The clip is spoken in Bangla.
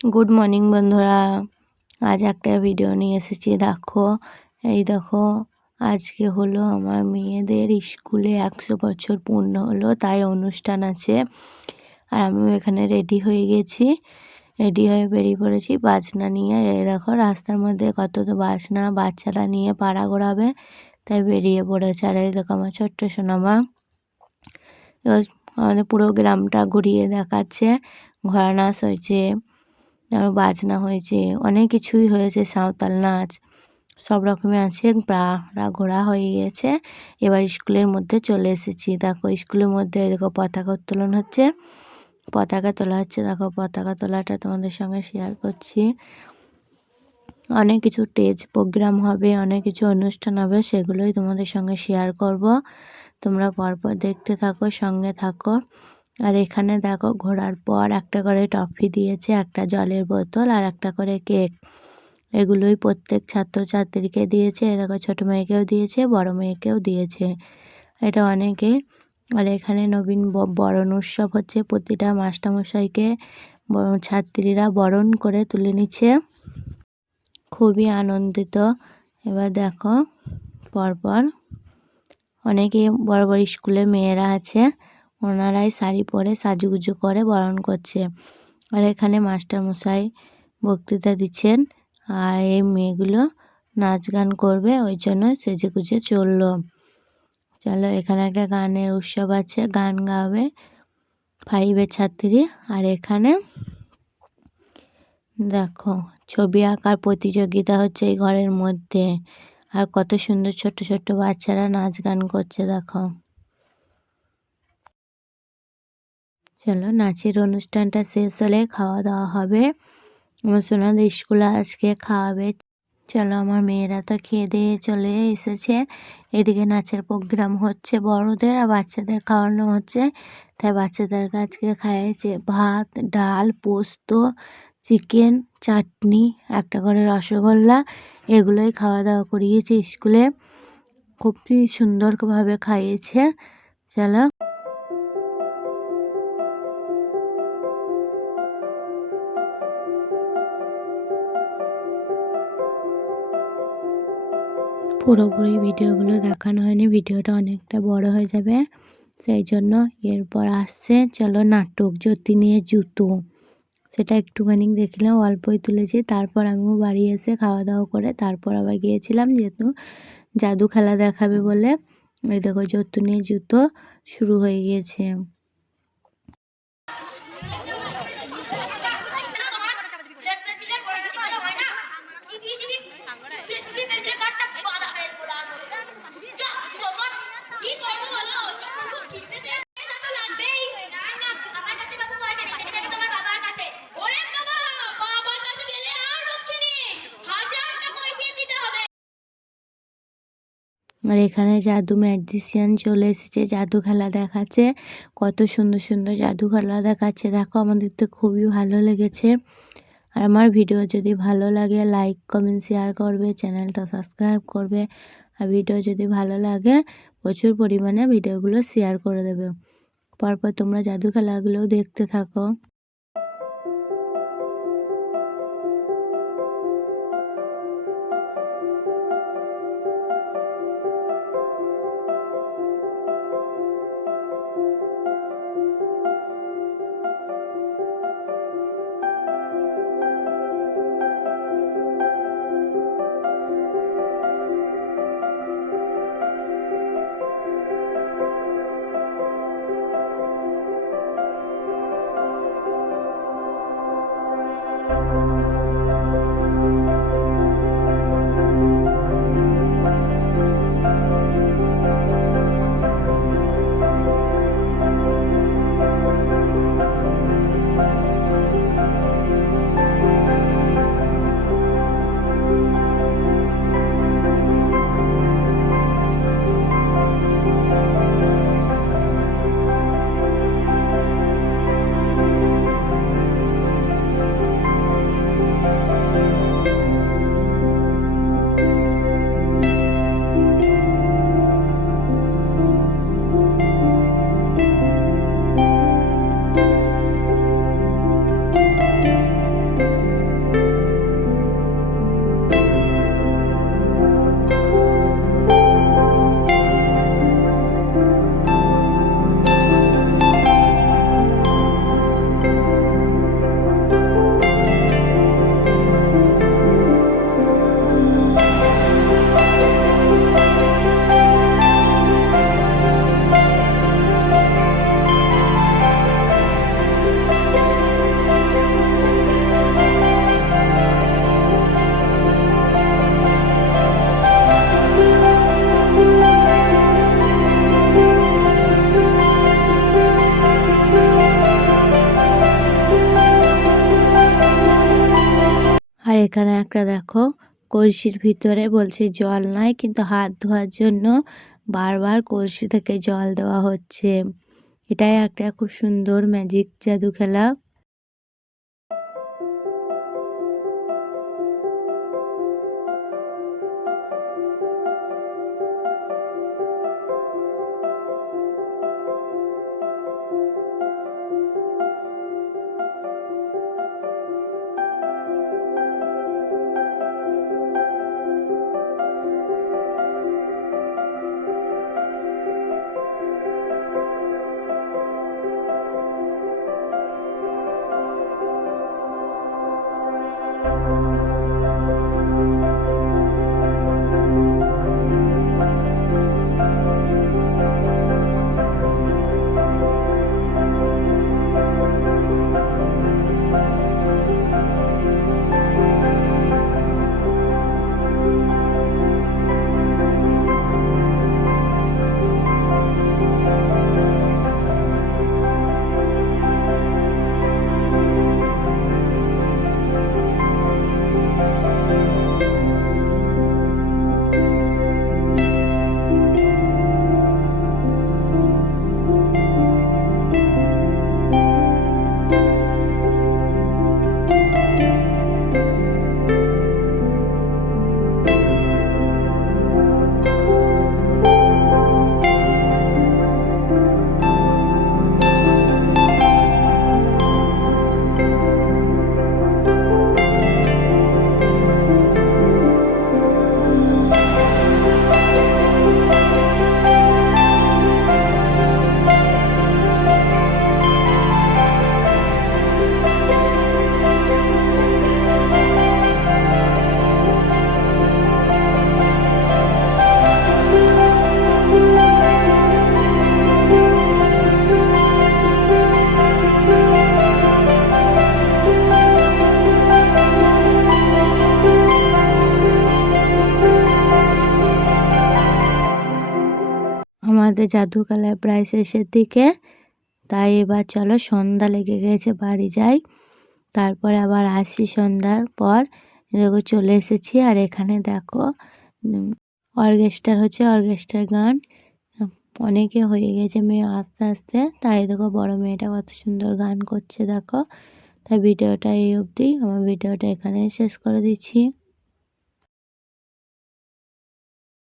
গুড মর্নিং বন্ধুরা। আজ একটা ভিডিও নিয়ে এসেছি। দেখো আজকে হলো আমার মেয়েদের স্কুলে 100 বছর পূর্ণ হলো, তাই অনুষ্ঠান আছে। আর আমিও এখানে রেডি হয়ে গেছি, রেডি হয়ে বেরিয়ে পড়েছি বাজনা নিয়ে। এই দেখো রাস্তার মধ্যে কত তো বাজনা, বাচ্চারা নিয়ে পাড়া ঘোরাবে, তাই বেরিয়ে পড়েছে। আর এই দেখো আমার ছোট্ট সোনামা আমাদের পুরো গ্রামটা ঘুরিয়ে দেখাচ্ছে। ঘোড়া নাচ হয়েছে, বাজনা হয়েছে, অনেক কিছুই হয়েছে, সাঁওতাল নাচ সব রকমের আছে। পাড়া ঘোরা হয়ে গেছে, এবার স্কুলের মধ্যে চলে এসেছি। দেখো স্কুলের মধ্যে দেখো পতাকা উত্তোলন হচ্ছে, পতাকা তোলা হচ্ছে। দেখো পতাকা তোলাটা তোমাদের সঙ্গে শেয়ার করছি। অনেক কিছু স্টেজ প্রোগ্রাম হবে, অনেক কিছু অনুষ্ঠান হবে, সেগুলোই তোমাদের সঙ্গে শেয়ার করব। তোমরা পরপর দেখতে থাকো, সঙ্গে থাকো। আর এখানে দেখো ঘোরার পর একটা করে টফি দিয়েছে, একটা জলের বোতল আর একটা করে কেক। এগুলোই প্রত্যেক ছাত্রছাত্রীকে দিয়েছে। দেখো ছোটো মেয়েকেও দিয়েছে, বড় মেয়েকেও দিয়েছে। এটা অনেকে। আর এখানে নবীন বরণ উৎসব হচ্ছে, প্রতিটা মাস্টারমশাইকে ছাত্রীরা বরণ করে তুলে নিচ্ছে, খুবই আনন্দিত। এবার দেখো পরপর অনেকে বড় বড় স্কুলের মেয়েরা আছে, ওনারাই শাড়ি পরে সাজুগুজু করে বরণ করছে। আর এখানে মাস্টারমশাই বক্তৃতা দিচ্ছেন, আর এই মেয়েগুলো নাচ গান করবে, ওই জন্য সেজেগুজে চললো। চলো এখানে একটা গানের উৎসব আছে, গান গাবে 5-এর ছাত্রী। আর এখানে দেখো ছবি আঁকার প্রতিযোগিতা হচ্ছে এই ঘরের মধ্যে। আর কত সুন্দর ছোট্ট ছোট্ট বাচ্চারা নাচ গান করছে দেখো। চলো নাচের অনুষ্ঠানটা শেষ হলে খাওয়া দাওয়া হবে। আমার সোনাদের স্কুলে আজকে খাওয়াবে। চলো আমার মেয়েরা তো খেয়ে দিয়ে চলে এসেছে, এদিকে নাচের প্রোগ্রাম হচ্ছে বড়দের, আর বাচ্চাদের খাওয়ানো হচ্ছে। তাই বাচ্চাদেরকে আজকে খাইয়েছে ভাত, ডাল, পোস্ত, চিকেন, চাটনি, একটা করে রসগোল্লা, এগুলোই খাওয়া দাওয়া করিয়েছে স্কুলে। খুবই সুন্দরভাবে খাইয়েছে। চলো পুরোপুরি ভিডিওগুলো দেখানো হয়নি, ভিডিওটা অনেকটা বড় হয়ে যাবে, সেই জন্য এরপর আসছে চলো নাটক যতীনের জুতো, সেটা একটুখানি দেখলাম, অল্পই তুলেছি। তারপর আমিও বাড়ি এসে খাওয়া দাওয়া করে তারপর আবার গিয়েছিলাম, যেহেতু জাদু খেলা দেখাবে বলে। এই দেখো যতীনের জুতো শুরু হয়ে গিয়েছে। আর এখানে জাদু ম্যাজিশিয়ান চলে এসেছে, জাদু খেলা দেখাচ্ছে, কত সুন্দর সুন্দর জাদু খেলা দেখাচ্ছে। দেখো আমাদের তো খুবই ভালো লেগেছে। আর আমার ভিডিও যদি ভালো লাগে লাইক কমেন্ট শেয়ার করবে, চ্যানেলটা সাবস্ক্রাইব করবে। আর ভিডিও যদি ভালো লাগে প্রচুর পরিমাণে ভিডিওগুলো শেয়ার করে দেবে। পরপর তোমরা জাদু খেলাগুলোও দেখতে থাকো। এখানে একটা দেখো কলসির ভিতরে বলছে জল নাই, কিন্তু হাত ধোয়ার জন্য বারবার কলসি থেকে জল দেওয়া হচ্ছে। এটাই একটা খুব সুন্দর ম্যাজিক জাদু খেলা। আমাদের জাদুঘরে প্রায় শেষের দিকে, তাই এবার চলো সন্ধ্যা লেগে গেছে, বাড়ি যাই, তারপরে আবার আসি সন্ধ্যার পর। দেখো চলে এসেছি, আর এখানে দেখো অর্কেস্ট্রার হচ্ছে, অর্কেস্ট্রার গান অনেকে হয়ে গেছে মেয়ে আস্তে আস্তে, তাই দেখো বড় মেয়েটা কত সুন্দর গান করছে দেখো। তাই ভিডিওটা এই অবধি, আমার ভিডিওটা এখানে শেষ করে দিচ্ছি।